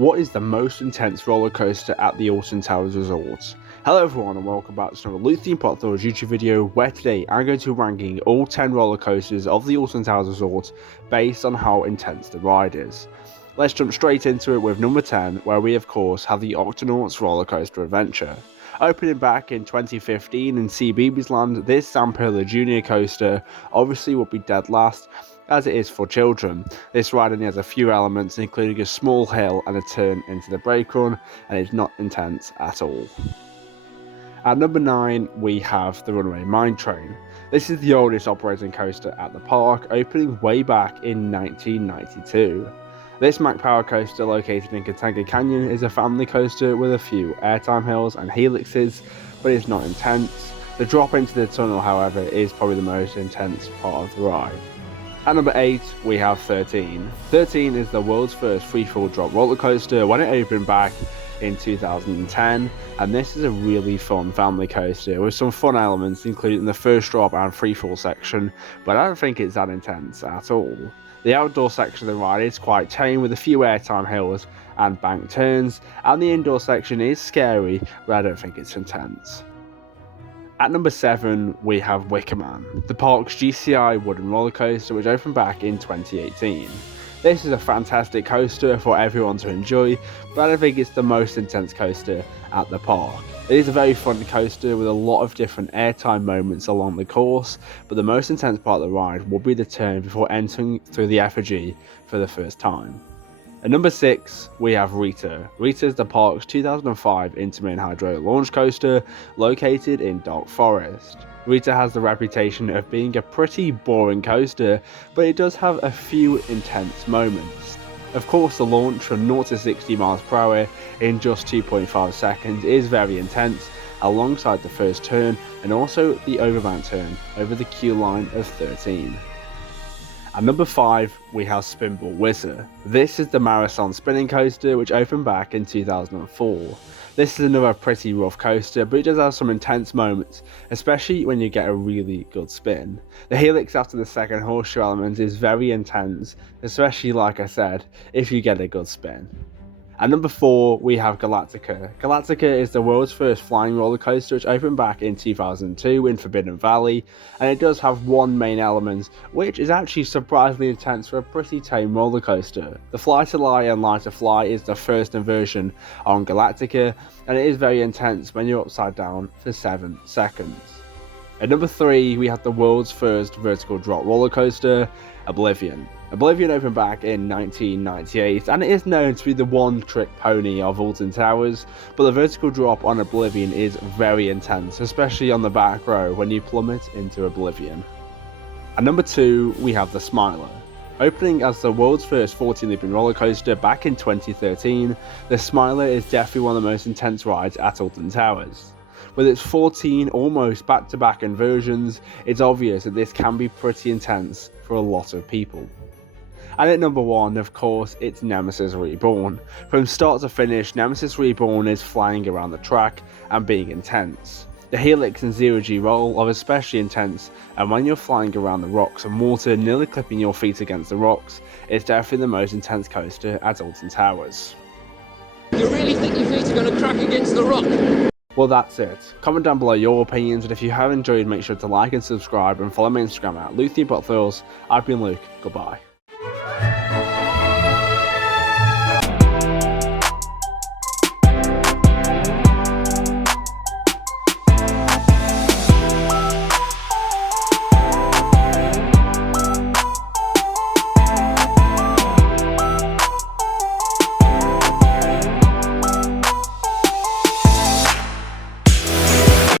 What is the most intense roller coaster at the Alton Towers Resort? Hello everyone and welcome back to another Lucy and Potthor's YouTube video where today I'm going to be ranking all 10 roller coasters of the Alton Towers Resort based on how intense the ride is. Let's jump straight into it with number 10, where we of course have the Octonauts Roller Coaster Adventure. Opening back in 2015 in CBeebies Land, this Sam Perla Jr. coaster obviously will be dead last, as it is for children. This ride only has a few elements, including a small hill and a turn into the brake run, and it's not intense at all. At number 9, we have the Runaway Mine Train. This is the oldest operating coaster at the park, opening way back in 1992. This Mack Power coaster, located in Catanga Canyon, is a family coaster with a few airtime hills and helixes, but it's not intense. The drop into the tunnel, however, is probably the most intense part of the ride. At number 8, we have 13. 13 is the world's first freefall drop roller coaster when it opened back in 2010, and this is a really fun family coaster with some fun elements, including the first drop and freefall section, but I don't think it's that intense at all. The outdoor section of the ride is quite tame with a few airtime hills and bank turns, and the indoor section is scary, but I don't think it's intense. At number 7, we have Wicker Man, the park's GCI wooden roller coaster, which opened back in 2018. This is a fantastic coaster for everyone to enjoy, but I don't think it's the most intense coaster at the park. It is a very fun coaster with a lot of different airtime moments along the course, but the most intense part of the ride will be the turn before entering through the effigy for the first time. At number 6, we have Rita. Rita is the park's 2005 Intamin Hydro launch coaster located in Dark Forest. Rita has the reputation of being a pretty boring coaster, but it does have a few intense moments. Of course, the launch from 0 to 60 miles per hour in just 2.5 seconds is very intense, alongside the first turn and also the overbank turn over the queue line of 13. At number 5, we have Spinball Whizzer. This is the marathon spinning coaster which opened back in 2004. This is another pretty rough coaster, but it does have some intense moments, especially when you get a really good spin. The helix after the second horseshoe element is very intense, especially like I said, if you get a good spin. At number 4, we have Galactica. Galactica is the world's first flying roller coaster, which opened back in 2002 in Forbidden Valley, and it does have one main element, which is actually surprisingly intense for a pretty tame roller coaster. The Fly to Lie and Lie to Fly is the first inversion on Galactica, and it is very intense when you're upside down for 7 seconds. At number 3, we have the world's first vertical drop roller coaster, Oblivion. Oblivion opened back in 1998, and it is known to be the one-trick pony of Alton Towers, but the vertical drop on Oblivion is very intense, especially on the back row when you plummet into Oblivion. At number 2, we have the Smiler. Opening as the world's first 14-looping roller coaster back in 2013, the Smiler is definitely one of the most intense rides at Alton Towers. With its 14 almost back-to-back inversions, it's obvious that this can be pretty intense for a lot of people. And at number 1, of course, it's Nemesis Reborn. From start to finish, Nemesis Reborn is flying around the track and being intense. The helix and zero-G roll are especially intense, and when you're flying around the rocks and water, nearly clipping your feet against the rocks, it's definitely the most intense coaster at Alton Towers. You really think your feet are going to crack against the rock? Well, that's it. Comment down below your opinions, and if you have enjoyed, make sure to like and subscribe and follow my Instagram at LucyPotthor's. I've been Luke. Goodbye.